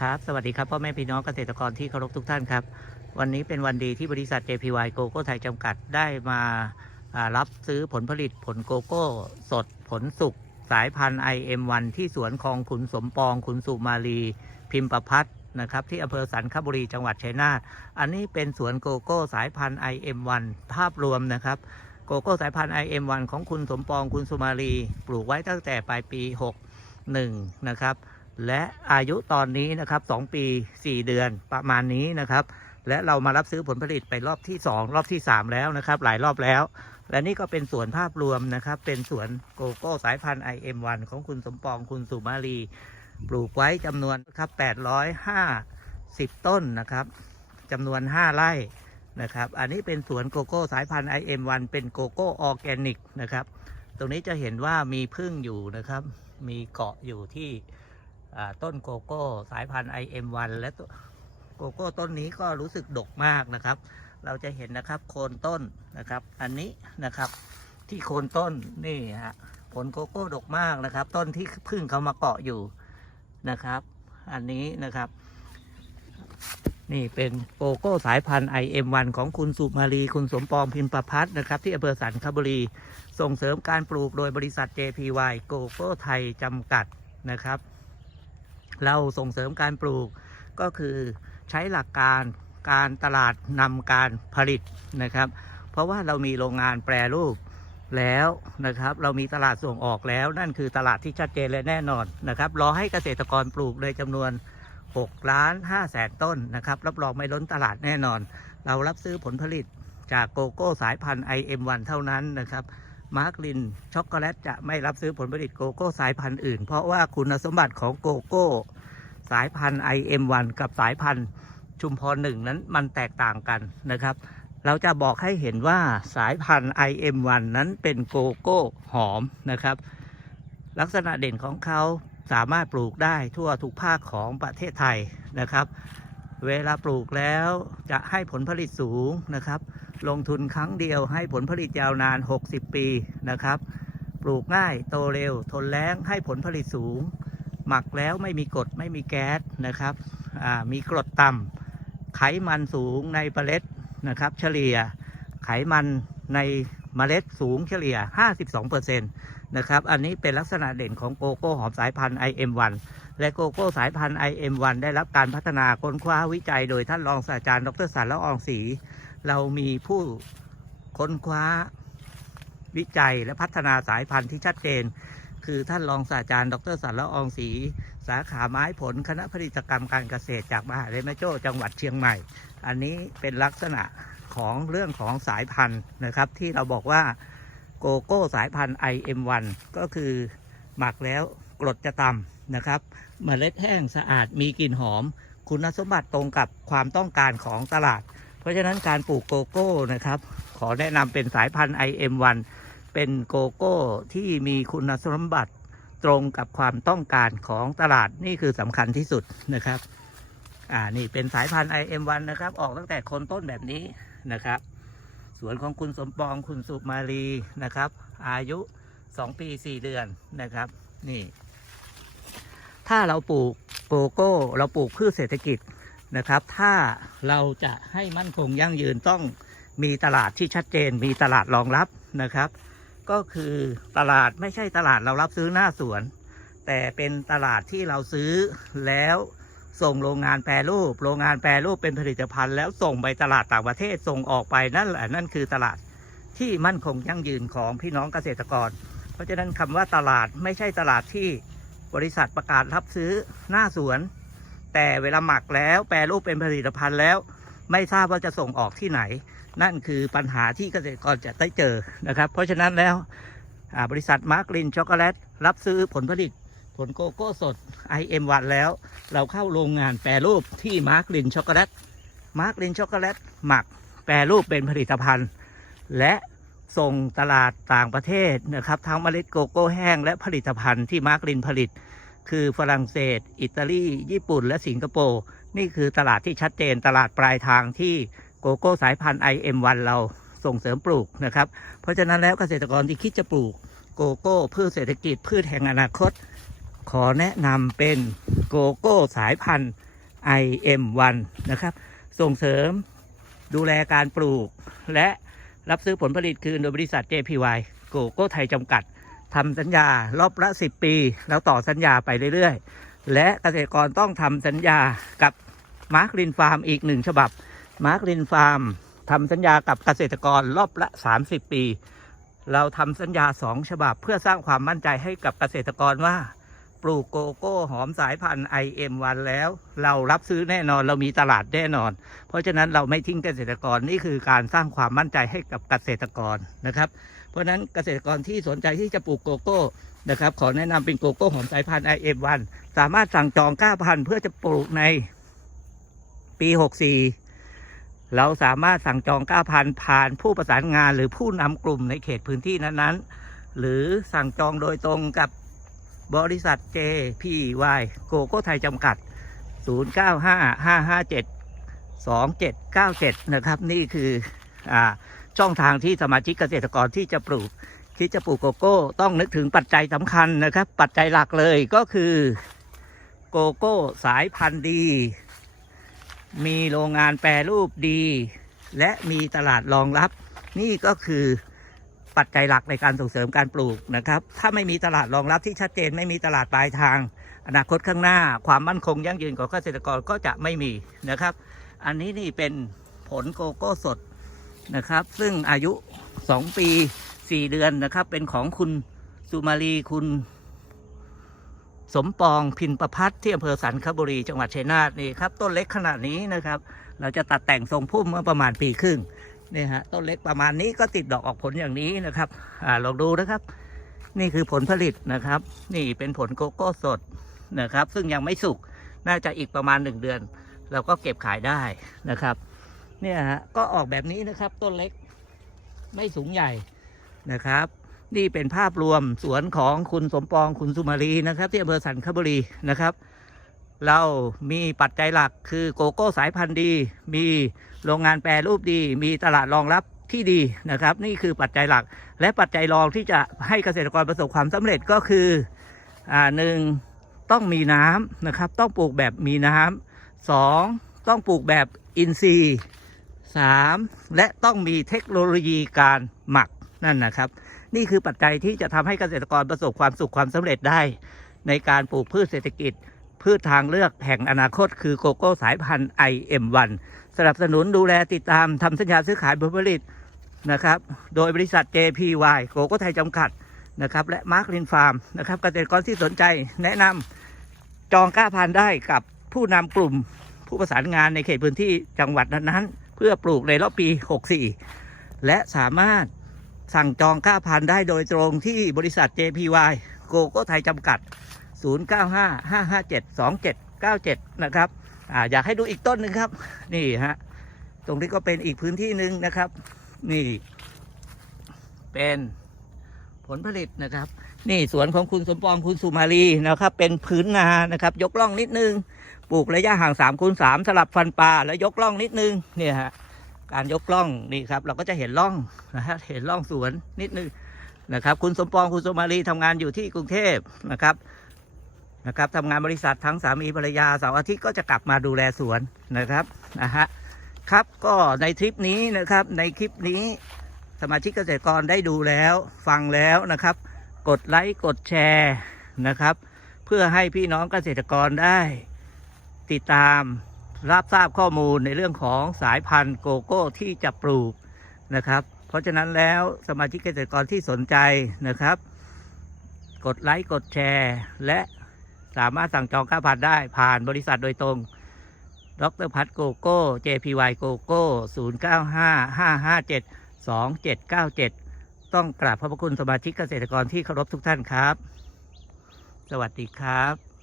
ครับ สวัสดีครับ พ่อแม่พี่น้องเกษตรกรที่เคารพทุกท่านครับ วันนี้เป็นวันดีที่บริษัท JPY โกโก้ไทยจำกัดได้มารับซื้อผลผลิตผลโกโก้สดผลสุกสายพันธุ์ IM1 ที่สวนคลองขุนสมปองขุนสุมาลี พิมพ์ประพัฒน์นะครับที่อำเภอสันคบุรีจังหวัดชัยนาทอันนี้เป็นสวนโกโก้สายพันธุ์ IM1 ภาพรวมนะครับโกโก้สายพันธุ์ IM1 ของคุณสมปองคุณสุมาลี ปลูกไว้ตั้งแต่ปลายปี 61 นะครับ และอายุตอนนี้นะครับ 2 ปี 4 เดือนประมาณนี้นะครับ และเรามารับซื้อผลผลิตไปรอบที่ 2 รอบที่ 3 แล้วนะครับ หลายรอบแล้ว และนี่ก็เป็นสวนภาพรวมนะครับ เป็นสวนโกโก้สายพันธุ์ IM1 ของคุณสมปองคุณสุมาลีปลูกไว้จำนวนครับ850 ต้นนะครับจำนวน 5 ไร่นะครับ อันนี้เป็นสวนโกโก้สายพันธุ์ IM1 เป็นโกโก้ออร์แกนิกนะครับ ตรงนี้จะเห็นว่ามีพึ่งอยู่นะครับ มีเกาะอยู่ที่ ต้นโกโก้สายพันธุ์ IM1 และตัวโกโก้ต้นนี้ก็รู้สึกดกมากนะครับ เราจะเห็นนะครับโคนต้นนะครับ อันนี้นะครับที่โคนต้นนี่ฮะผลโกโก้ดกมากนะครับ ต้นที่พึ่งเขามาเกาะอยู่นะครับ อันนี้นะครับ นี่เป็นโกโก้สายพันธุ์ IM1 ของคุณสุมาลีคุณสมปองพิมพ์ประพัฒน์นะครับ ที่อำเภอสันคบุรี ส่งเสริมการปลูกโดยบริษัท JPY โกโก้ไทยจำกัดนะครับ เราส่งเสริมการปลูกก็คือใช้หลักการการตลาดนำการผลิตนะครับ เพราะว่าเรามีโรงงานแปรรูปแล้วนะครับ เรามีตลาดส่งออกแล้ว นั่นคือตลาดที่ชัดเจนและแน่นอนนะครับ รอให้เกษตรกรปลูกเลยจำนวน6ล้าน5แสนต้นนะครับ รับรองไม่ล้นตลาดแน่นอน เรารับซื้อผลผลิตจากโกโก้สายพันธุ์ IM1 เท่านั้นนะครับ มาร์กลินช็อกโกแลตจะไม่รับซื้อผลผลิตโกโก้สายพันธุ์อื่น เพราะว่าคุณสมบัติของโกโก้ สายพันธุ์ IM1 กับสายพันธุ์ชุมพรหนึ่งนั้นมันแตกต่างกันนะครับ เราจะบอกให้เห็นว่าสายพันธุ์ IM1 นั้นเป็นโกโก้หอมนะครับ ลักษณะเด่นของเขาสามารถปลูกได้ทั่วทุกภาคของประเทศไทยนะครับ เวลาปลูกแล้วจะให้ผลผลิตสูงนะครับ ลงทุนครั้งเดียวให้ผลผลิตยาวนาน 60 ปีนะครับ ปลูกง่ายโตเร็ว ทนแล้งให้ผลผลิตสูง หมักแล้วไม่มีกรดไม่มีแก๊สนะครับมีกรดต่ำไขมันสูงในเมล็ดนะครับ เฉลี่ยไขมันในเมล็ดสูงเฉลี่ย 52%นะครับ อันนี้เป็นลักษณะเด่นของโกโก้หอมสายพันธุ์ IM1 และโกโก้สายพันธุ์ IM1 ได้รับการพัฒนาค้นคว้าวิจัยโดยท่านรองศาสตราจารย์ ดรสารละอองศรี เรามีผู้ค้นคว้าวิจัยและพัฒนาสายพันธุ์ที่ชัดเจน คือท่านรองศาสตราจารย์ ดรสารละอองศรีสาขาไม้ผลคณะผลิตกรรมการเกษตรจากมหาวิทยาลัยแม่โจ้จังหวัดเชียงใหม่ อันนี้เป็นลักษณะของเรื่องของสายพันธุ์นะครับ ที่เราบอกว่าโกโก้สายพันธุ์ IM1 ก็คือหมักแล้วกรดจะต่ำนะครับเมล็ดแห้งสะอาดมีกลิ่นหอม คุณสมบัติตรงกับความต้องการของตลาด เพราะฉะนั้นการปลูกโกโก้นะครับ ขอแนะนำเป็นสายพันธุ์ IM1 เป็นโกโก้ที่มีคุณสมบัติตรงกับความต้องการของตลาดนี่คือสำคัญที่สุดนะครับ อ่านี่เป็นสายพันธุ์ IM1 นะครับ ออกตั้งแต่โคนต้นแบบนี้นะครับ สวนของคุณสมปองคุณสุมาลีนะครับ อายุ 2 ปี 4 เดือนนะครับ นี่ ถ้าเราปลูกโกโก้ เราปลูกพืชเศรษฐกิจ นะครับ ถ้าเราจะให้มั่นคงยั่งยืนต้องมีตลาดที่ชัดเจน มีตลาดรองรับนะครับ ก็คือตลาดไม่ใช่ตลาดเรารับซื้อหน้าสวน แต่เป็นตลาดที่เราซื้อแล้วส่งโรงงานแปรรูป โรงงานแปรรูปเป็นผลิตภัณฑ์แล้วส่งไปตลาดต่างประเทศส่งออกไปนั่นแหละนั่นคือตลาดที่มั่นคงยั่งยืนของพี่น้องเกษตรกร เพราะฉะนั้นคำว่าตลาดไม่ใช่ตลาดที่บริษัทประกาศรับซื้อหน้าสวน แต่เวลาหมักแล้วแปรรูปเป็นผลิตภัณฑ์แล้ว ไม่ทราบว่าจะส่งออกที่ไหน นั่นคือปัญหาที่เกษตรกรจะได้เจอนะครับ เพราะฉะนั้นแล้วบริษัทมาร์กลินช็อกโกแลตรับซื้อผลผลิตผลโกโก้สด IM1 แล้ว เราเข้าโรงงานแปรรูปที่มาร์กลินช็อกโกแลตมาร์กลินช็อกโกแลตหมักแปรรูปเป็นผลิตภัณฑ์ และส่งตลาดต่างประเทศนะครับทั้งเมล็ดโกโก้แห้งและผลิตภัณฑ์ที่มาร์กลินผลิต คือฝรั่งเศส อิตาลี ญี่ปุ่น และสิงคโปร์ นี่คือตลาดที่ชัดเจนตลาดปลายทางที่โกโก้สายพันธุ์ IM1 เราส่งเสริมปลูกนะครับ เพราะฉะนั้นแล้วเกษตรกรที่คิดจะปลูกโกโก้พืชเศรษฐกิจพืชแห่งอนาคต ขอแนะนำเป็นโกโกโก้สายพันธุ์ IM1 นะครับ ส่งเสริมดูแลการปลูก และรับซื้อผลผลิตคืนโดยบริษัท JPY โกโก้ไทยจำกัด ทำสัญญารอบละ 10 ปี แล้วต่อสัญญาไปเรื่อยๆ และเกษตรกรต้องทำสัญญากับมาร์คลินฟาร์มอีกหนึ่งฉบับมาร์คลินฟาร์มทำสัญญากับเกษตรกรรอบละ 30 ปี เราทำสัญญา 2 ฉบับเพื่อสร้างความมั่นใจให้กับเกษตรกรว่า ปลูกโกโก้หอมสายพันธุ์ IM1 แล้ว เรารับซื้อแน่นอนเรามีตลาดแน่นอน เพราะฉะนั้นเราไม่ทิ้งเกษตรกรนี่คือการสร้างความมั่นใจให้กับเกษตรกรนะครับ เพราะฉะนั้นเกษตรกรที่สนใจที่จะปลูกโกโก้นะครับขอแนะนำเป็นโกโก้หอมสายพันธุ์ IM1 สามารถสั่งจองก้าพันธุ์เพื่อจะปลูกในปี 64เราสามารถสั่งจองก้าพันธุ์ผ่านผู้ประสานงานหรือผู้นำกลุ่มในเขตพื้นที่นั้นๆ หรือสั่งจองโดยตรงกับ บริษัท JPY โกโก้ไทยจำกัด 0955572797 นะครับ นี่คืออ่าช่องทางที่สมาชิกเกษตรกรที่จะปลูกที่จะปลูกโกโก้ต้องนึกถึงปัจจัยสำคัญนะครับ ปัจจัยหลักเลยก็คือโกโก้สายพันธุ์ดี มีโรงงานแปรรูปดี และมีตลาดรองรับ นี่ก็คือ ปัจจัยหลักในการส่งเสริมการปลูกนะครับ ถ้าไม่มีตลาดรองรับที่ชัดเจน ไม่มีตลาดปลายทาง อนาคตข้างหน้า ความมั่นคงยั่งยืนของเกษตรกรก็จะไม่มีนะครับ อันนี้นี่เป็นผลโกโก้สดนะครับ ซึ่งอายุ 2 ปี 4 เดือนนะครับ เป็นของคุณสุมาลีคุณสมปองพินประพัฒที่อำเภอสันคบุรีจังหวัดชัยนาทนี่ครับต้นเล็กขนาดนี้นะครับ เราจะตัดแต่งทรงพุ่มเมื่อประมาณปีครึ่ง นี่ฮะต้นเล็กประมาณนี้ก็ติดดอกออกผลอย่างนี้นะครับอ่าลองดูนะครับ นี่คือผลผลิตนะครับ นี่เป็นผลโกโก้สดนะครับ ซึ่งยังไม่สุกน่าจะอีกประมาณหนึ่งเดือน เราก็เก็บขายได้นะครับ เนี่ยฮะก็ออกแบบนี้นะครับ ต้นเล็กไม่สูงใหญ่นะครับ นี่เป็นภาพรวมสวนของคุณสมปองคุณสุมาลีนะครับ ที่อำเภอสันคบุรีนะครับ เรามีปัจจัยหลักคือโกโก้สายพันธุ์ดี มีโรงงานแปรรูปดี มีตลาดรองรับที่ดีนะครับ นี่คือปัจจัยหลัก และปัจจัยรองที่จะให้เกษตรกรประสบความสำเร็จก็คืออ่าหนึ่งต้องมีน้ำนะครับ ต้องปลูกแบบมีน้ำสองต้องปลูกแบบอินทรีย์สามและต้องมีเทคโนโลยีการหมักนั่นนะครับ นี่คือปัจจัยที่จะทำให้เกษตรกรประสบความสุขความสำเร็จได้ ในการปลูกพืชเศรษฐกิจ พืชทางเลือกแห่งอนาคตคือโกโก้สายพันธุ์ IM1 สนับสนุนดูแลติดตามทำสัญญาซื้อขายผลผลิตนะครับ โดยบริษัท JPY โกโก้ไทยจำกัดนะครับ และมาร์คลินฟาร์มนะครับเกษตรกรที่สนใจแนะนำจองก้าพันธุ์ได้กับผู้นำกลุ่มผู้ประสานงานในเขตพื้นที่จังหวัดนั้นๆ เพื่อปลูกในรอบปี 64 และสามารถสั่งจองก้าพันธุ์ได้โดยตรงที่บริษัท JPY โกโก้ไทยจำกัด 0955572797 นะครับอาอยากให้ดูอีกต้นหนึ่งครับ นี่ฮะตรงนี้ก็เป็นอีกพื้นที่หนึ่งนะครับ นี่ เป็นผลผลิตนะครับ นี่สวนของคุณสมปองคุณสุมาลีนะครับ เป็นพื้นนานะครับ ยกล่องนิดนึงปลูกระยะห่าง3คูณ3สลับฟันปลาแล้วยกล่องนิดนึงเนี่ยฮะการยกล่องนี่ครับ เราก็จะเห็นล่องนะฮะเห็นล่องสวนนิดนึงนะครับ คุณสมปองคุณสุมาลีทำงานอยู่ที่กรุงเทพนะครับ นะครับทำงานบริษัททั้งสามีภรรยาเสาร์อาทิตย์ก็จะกลับมาดูแลสวนนะครับนะฮะครับก็ในทริปนี้นะครับในคลิปนี้สมาชิกเกษตรกรได้ดูแล้วฟังแล้วนะครับ กดไลค์กดแชร์นะครับ เพื่อให้พี่น้องเกษตรกรได้ติดตามรับทราบข้อมูลในเรื่องของสายพันธุ์โกโก้ที่จะปลูกนะครับ เพราะฉะนั้นแล้วสมาชิกเกษตรกรที่สนใจนะครับ กดไลค์กดแชร์ และ สามารถสั่งจองข้าพันได้ผ่านบริษัทโดยตรงดรพัฒโกโก้ JPY โกโก้0955572797ต้องกราบขอบพระคุณสมาชิกเกษตรกรที่เคารพทุกท่านครับ สวัสดีครับ